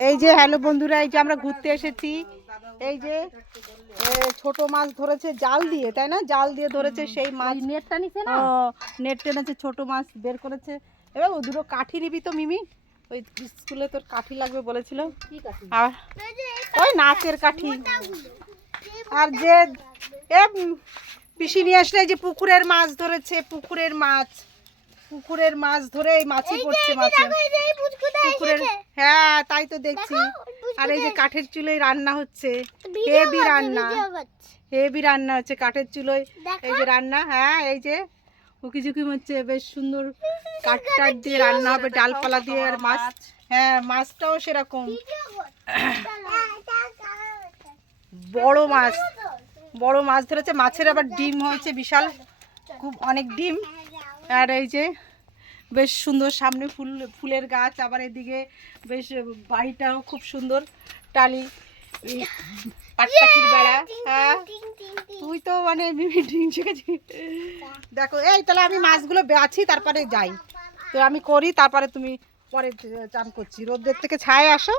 এই যে হ্যালো বন্ধুরা, এই যে আমরা ঘুরতে এসেছি। এই যে ছোট মাছ ধরেছে জাল দিয়ে, তাই না? জাল দিয়ে ধরেছে সেই মাছ। নেটটা নিচে না, নেট টেনেছে, ছোট মাছ বের করেছে। এবার ও দুটো কাঠি নিবি তো মিমি, ওই স্কুলে তোর কাঠি লাগবে বলেছিল। আর ওই নাচের কাঠি। আর যে পিসি নিয়ে আসলে এই যে পুকুরের মাছ ধরেছে, পুকুরের মাছ ধরে এই মাছই পড়ছে মাছে পুকুরের। হ্যাঁ তাই তো দেখছি। আর এই যে কাঠের চুলোয় রান্না হচ্ছে, হেভি রান্না হচ্ছে কাঠের চুলোয়। এই যে রান্না, হ্যাঁ এই যে উকি ঝুঁকি হচ্ছে, বেশ সুন্দর কাঠ টাট দিয়ে রান্না হবে, ডালপালা দিয়ে। আর মাছ, হ্যাঁ মাছটাও সেরকম বড় মাছ ধরেছে। মাছের আবার ডিম হয়েছে বিশাল, খুব অনেক ডিম। আর এই যে বেশ সুন্দর সামনে ফুলের গাছ, আবার এদিকে বেশ বাড়িটাও খুব সুন্দর, টালি পাটকাঠির বেড়া। হ্যাঁ তুই তো মানে মিমি শিখেছি। দেখো এই তাহলে আমি মাছগুলো বাছি তারপরে যাই, তো আমি করি তারপরে তুমি পরে চান করছি। রোদ্রের থেকে ছায় আসো।